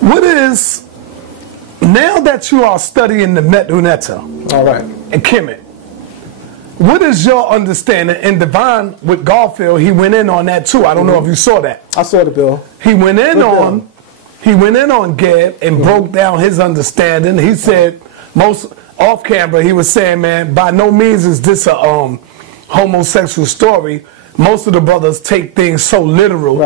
What is, now that you are studying the Metuneta, All right. and Kemet, what is your understanding? And Divine with Garfield, he went in on that too. I don't know if you saw that. I saw the bill. He went in on Geb and broke down his understanding. He said, most off camera, he was saying, man, by no means is this a homosexual story. Most of the brothers take things so literal,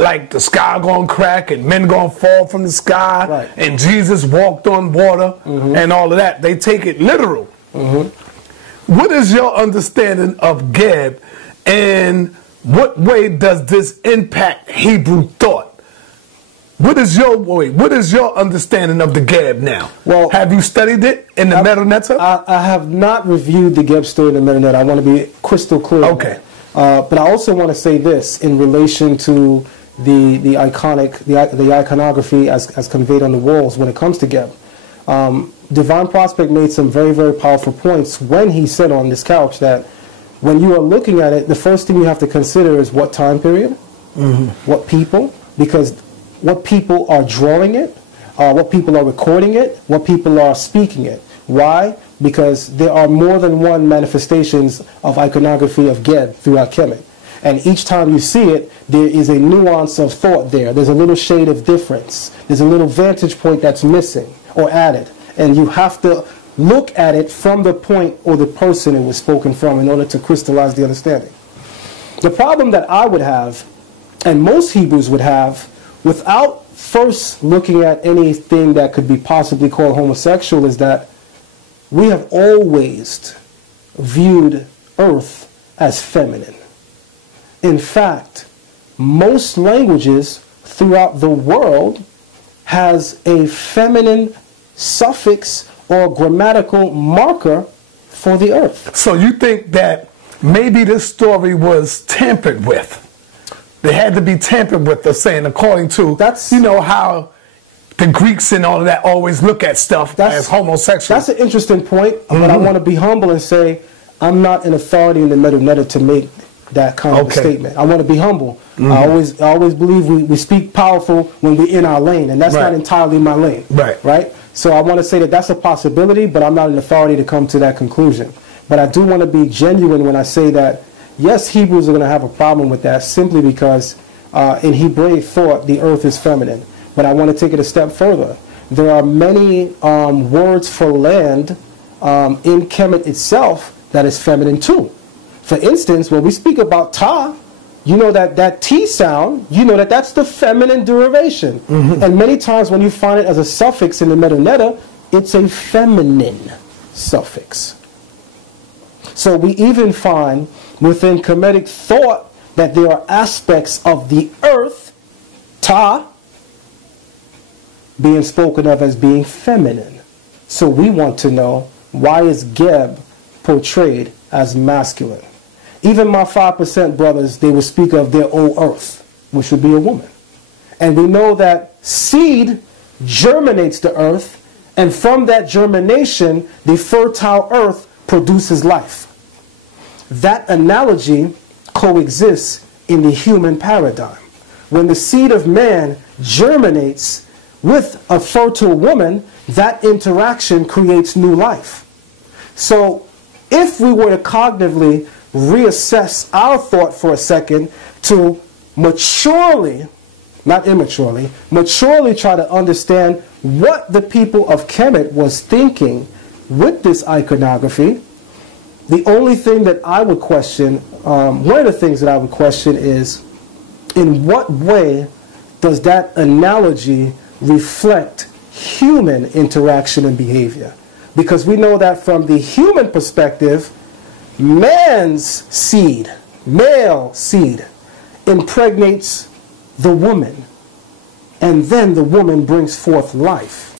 like the sky gonna crack and men gonna fall from the sky, and Jesus walked on water and all of that. They take it literal. What is your understanding of Geb, and what way does this impact Hebrew thought? What is your understanding of the Geb now? Well, have you studied it in the Metuneta? I have not reviewed the Geb story in the Metuneta. I want to be crystal clear. Okay. But I also want to say this in relation to the iconography as conveyed on the walls when it comes to Geb. Divine Prospect made some very, very powerful points when he said on this couch that when you are looking at it, the first thing you have to consider is what time period, what people, because what people are drawing it, what people are recording it, what people are speaking it. Why? Because there are more than one manifestations of iconography of Geb throughout Kemet. And each time you see it, there is a nuance of thought there. There's a little shade of difference. There's a little vantage point that's missing or added. And you have to look at it from the point or the person it was spoken from in order to crystallize the understanding. The problem that I would have, and most Hebrews would have, without first looking at anything that could be possibly called homosexual, is that we have always viewed earth as feminine. In fact, most languages throughout the world has a feminine suffix or grammatical marker for the earth. So you think that maybe this story was tampered with? They had to be tampered with, they're saying, according to, you know, how the Greeks and all of that always look at stuff as homosexual. That's an interesting point, but I want to be humble and say I'm not an authority in the Metuneta to make that kind of a statement. I want to be humble. I always believe we speak powerful when we're in our lane, and that's not entirely my lane. Right? So I want to say that that's a possibility, but I'm not an authority to come to that conclusion. But I do want to be genuine when I say that, yes, Hebrews are going to have a problem with that simply because in Hebraic thought, the earth is feminine. But I want to take it a step further. There are many words for land in Kemet itself that is feminine too. For instance, when we speak about ta, you know that T sound, you know that's the feminine derivation. And many times when you find it as a suffix in the Metuneta, it's a feminine suffix. So we even find within Kemetic thought that there are aspects of the earth, ta, being spoken of as being feminine. So we want to know, why is Geb portrayed as masculine? Even my 5% brothers, they would speak of their own earth, which would be a woman. And we know that seed germinates the earth, and from that germination, the fertile earth produces life. That analogy coexists in the human paradigm. When the seed of man germinates with a fertile woman, that interaction creates new life. So if we were to cognitively reassess our thought for a second to maturely, not immaturely, maturely try to understand what the people of Kemet was thinking with this iconography, the only thing that I would question, one of the things that I would question is, in what way does that analogy reflect human interaction and behavior? Because we know that from the human perspective, man's seed, male seed, impregnates the woman, and then the woman brings forth life.